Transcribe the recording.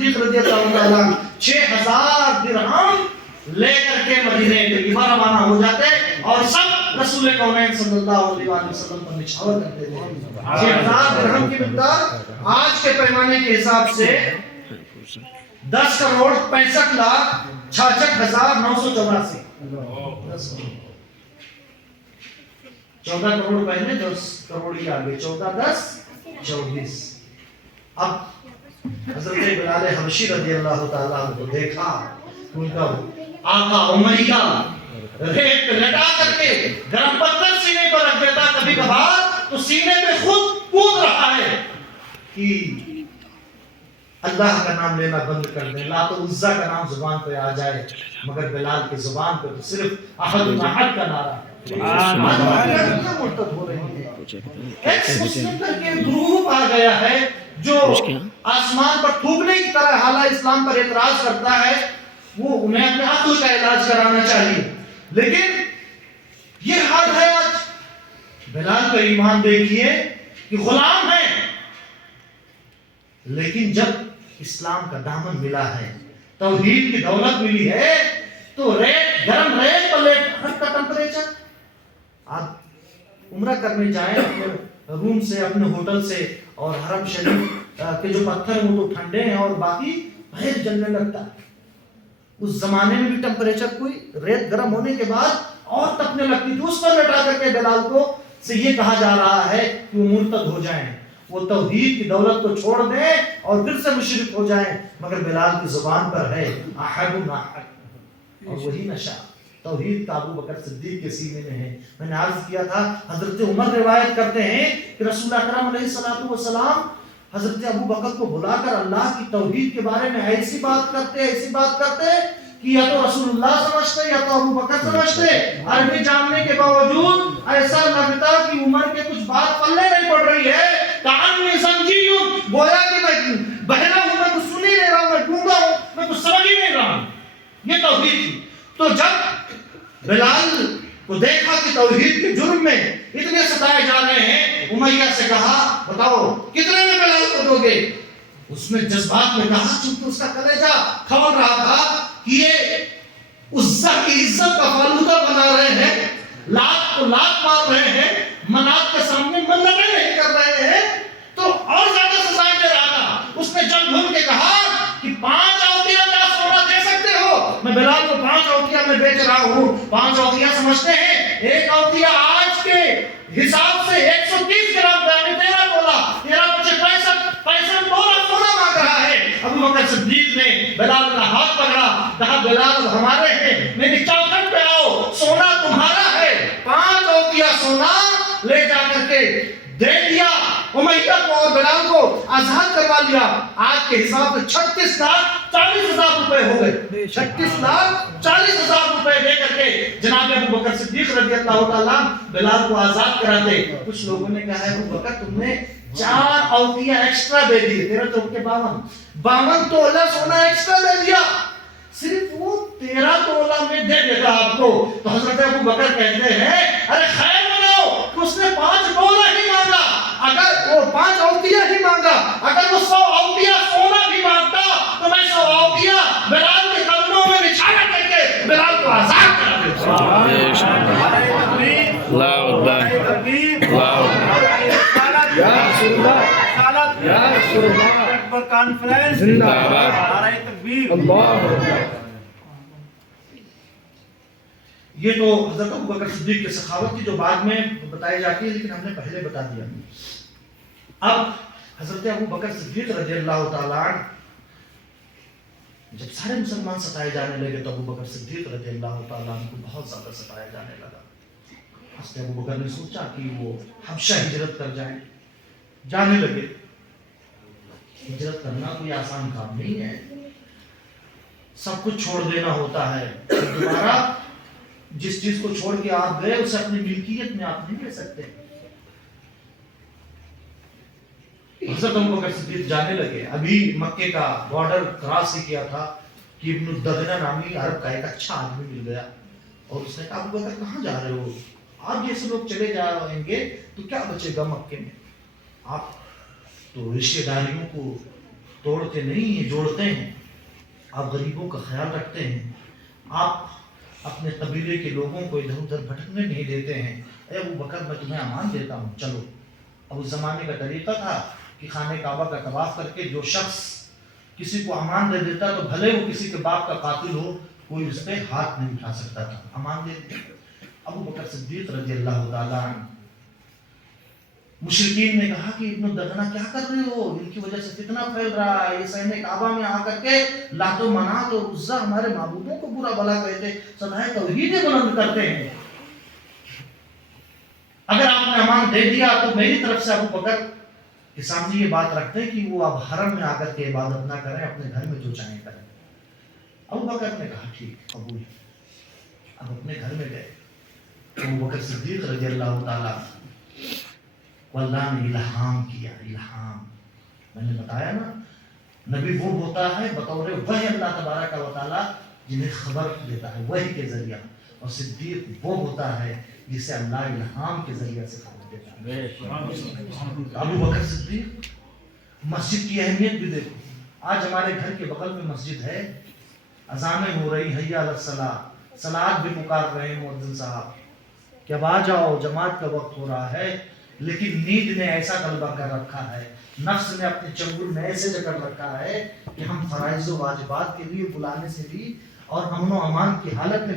صدیق رضی اللہ تعالیٰ 6000 درہم لے کر کے مدینے کے لیے روانہ ہو جاتے اور سب رسول کونین صلی اللہ علیہ وسلم پر نچھاور کرتے تھے. 6000 درہم کی مقدار آج کے پیمانے کے حساب سے 10 کروڑ 65 لاکھ 66,984. 14 کروڑ پہلے 10 کروڑ ہی آگے 14 10 24. اب حضرت بلال حبشی رضی اللہ تعالیٰ عنہ کو دیکھا ان کا آقا امیہ ریت لٹا کر کے گرم پتھر سینے پر رکھ دیتا کبھی کبھار تو سینے میں خود کود رہا ہے کہ اللہ کا نام لینا بند کر دیں, لات و عزا کا نام زبان پہ آ جائے, مگر بلال کی زبان پہ تو صرف احد احد کا نعرہ ہے. مرتد ہو رہے ہیں. ایک مسلم کر کے گروپ آ گیا ہے جو آسمان پر تھوکنے کی طرح حالہ اسلام پر اعتراض کرتا ہے, وہ انہیں اپنے عقل کا علاج کرانا چاہیے. لیکن یہ حال ہے آج. بلال کا ایمان دیکھیے کہ غلام ہے, لیکن جب اسلام کا دامن ملا ہے, توحید کی دولت ملی ہے, تو ریت گرم ریت پر ہر کا ٹمپریچر. آپ عمرہ کرنے جائیں اپنے روم سے, اپنے ہوٹل سے, اور حرم شریف کے جو پتھر ہیں وہ تو ٹھنڈے ہیں اور باقی باہر جلنے لگتا ہے. اس زمانے میں بھی ٹمپریچر کوئی ریت گرم ہونے کے بعد اور تپنے لگتی تھی. اس پر لٹا کر کے بلال کو سے یہ کہا جا رہا ہے کہ وہ مرتد ہو جائیں, وہ توحید کی دولت کو چھوڑ دیں اور پھر سے مشرک ہو جائیں. مگر بلال کی زبان پر ہے احد احد, اور وہی نشہ توحید کا ابو بکر صدیق کے سینے میں ہے. میں نے عرض کیا تھا حضرت عمر روایت کرتے ہیں کہ رسول اکرم علیہ الصلوۃ والسلام حضرت ابو بکر کو بلا کر اللہ کی توحید کے بارے میں ایسی بات کرتے کہ یا تو رسول اللہ سمجھتے یا تو ابو بکر سمجھتے. عربی جاننے کے باوجود ایسا لگتا کہ عمر کے کچھ بات پلے نہیں پڑ رہی ہے. کان سمجھی ہوں, گویا کہ میں بہرا ہوں, میں تو سن ہی نہیں رہا ہوں, میں گونگا ہوں, میں تو سمجھ ہی نہیں رہا ہوں. یہ توحید تھی. تو جب بلال کو دیکھا کہ توحید کے جرم میں اتنے ستائے جا رہے ہیں, امیہ سے کہا بتاؤ کتنے میں بلال کو دو گے. اس نے جذبات میں کہا, چونکہ اس کا کلیجہ کھول رہا تھا کہ یہ عزا کی عزت کا فالودہ بنا رہے ہیں, لات کو لات مار رہے ہیں, منات کے سامنے منتیں نہیں کر رہے ہیں, تو اور زیادہ سزائیں دے رہا تھا. اس نے جب گھوم کے کہا کہ 5 اوقیہ کا سونا دے سکتے ہو, میں بلال کو 5 اوقیہ میں بیچ رہا ہوں. 5 اوقیہ سمجھتے ہیں, ایک اوقیہ آج کے حساب سے 130 گرام یعنی 13 تولہ, 13 بچے 65 تولہ سونا مانگ رہا ہے. ابو بکر صدیق نے بلال کا ہاتھ پکڑا, کہا بلال ہمارے ہیں, میری چوکھٹ پہ آؤ, سونا تمہارا ہے. 5 اوقیہ سونا لے جا کر کے دے دیا امیہ کو اور بلال کو آزاد کروا لیا. آج کے حساب سے 36,40,000 روپے ہو گئے. 36,40,000 روپے دے کر کے جناب ابو بکر صدیق رضی اللہ تعالیٰ بلال کو آزاد کراتے. کچھ لوگوں نے کہا ہے ابو بکر تم نے 4 اوقیہ ایکسٹرا دے دیے, 13 چوکے 52 تولہ سونا ایکسٹرا دے دیا, صرف وہ 13 تولہ میں دے دیتا آپ کو. تو حضرت ابو بکر کہتے ہیں ارے خیر بناؤ کہ اس نے 5 تولہ ہی مانگا, اگر وہ 5 اوقیہ ہی مانگا, اگر وہ 100 اوقیہ سونا بھی مانگتا تو میں 100 اوقیہ بلال کے قدموں میں بچھا کر کے بلال کو آزاد کر دیتا. اللہ اکبر, اکبر کانفرنس زندہ باد, نعرہ تکبیر. یہ تو حضرت ابو بکر صدیق کے سخاوت کی جو بعد میں بتائی جاتی ہے, لیکن ہم نے پہلے بتا دیا. اب حضرت ابو بکر صدیق رضی اللہ تعالیٰ جب سارے مسلمان ستائے جانے لگے تو ابو بکر صدیق رضی اللہ تعالیٰ کو بہت زیادہ ستایا جانے لگا. حضرت ابو بکر نے سوچا کہ وہ حبشہ ہجرت کر جائیں, جانے لگے. ہجرت کرنا کوئی آسان کام نہیں ہے, سب کچھ چھوڑ دینا ہوتا ہے. دوبارہ جس چیز کو چھوڑ کے آپ گئے اسے اپنی ملکیت میں آپ نہیں لے سکتے. حضرت ابو بکر صدیق جانے لگے. ابھی مکے کا بارڈر کراس ہی کیا تھا کہ ابن الدغنہ نامی عرب کا ایک اچھا آدمی مل گیا, اور اس نے کہا ابو بکر کہاں جا رہے ہو, آپ جیسے لوگ چلے جا رہیں گے تو کیا بچے گا مکے میں, آپ تو رشتہ داریوں کو توڑتے نہیں یہ جوڑتے ہیں. آپ غریبوں کا خیال رکھتے ہیں. آپ اپنے قبیلے کے لوگوں کو ادھر ادھر بھٹکنے نہیں دیتے ہیں. اے ابو بکر میں تمہیں امان دیتا ہوں چلو. اب اس زمانے کا طریقہ تھا کہ خانہ کعبہ کا طواف کر کے جو شخص کسی کو امان دے دیتا تو بھلے وہ کسی کے باپ کا قاتل ہو کوئی اس پہ ہاتھ نہیں اٹھا سکتا تھا. امان دے دیا. ابو بکر صدیق رضی اللہ تعالیٰ عنہ. مشرکین نے کہا کہ ابن دغنہ کیا کر رہے ہو؟ ان کی وجہ سے فتنہ پھیل رہا ہے. یہ خانہ کعبہ میں آ کر کے لات و منات اور عزا ہمارے معبودوں کو برا بھلا کہتے سدائے توحید بلند کرتے ہیں. اگر آپ نے امان دے دیا تو میری طرف سے ابو بکر کے سامنے یہ بات رکھتے ہیں کہ وہ اب حرم میں آ کر کے عبادت نہ کریں, اپنے گھر میں جو چاہیں کریں. ابو بکر نے کہا ٹھیک قبول. اب اپنے گھر میں گئے. ابو بکر صدیق رضی اللہ تعالیٰ اللہ نے الہام کیا. الہام میں نے بتایا نا, نبی وہ ہوتا ہے بطور وحی اللہ تبارک و تعالیٰ جنہیں خبر دیتا ہے وحی کے ذریعہ, اور صدیق وہ ہوتا ہے جسے اللہ الہام کے ذریعے سے خبر دیتا ہے. ابو بکر صدیق. مسجد کی اہمیت بھی دیکھو. آج ہمارے گھر کے بغل میں مسجد ہے, اذانیں ہو رہی, حی علی الصلاۃ, صلوات بھی پکار رہے ہیں مؤذن صاحب کہ اب آ جاؤ جماعت کا وقت ہو رہا ہے, لیکن نیند نے ایسا غلبہ کر رکھا ہے, نفس نے اپنے چنگل میں ایسے جکڑ رکھا ہے کہ ہم فرائض و واجبات کے لیے بلانے سے بھی اور امن و امان کی حالت میں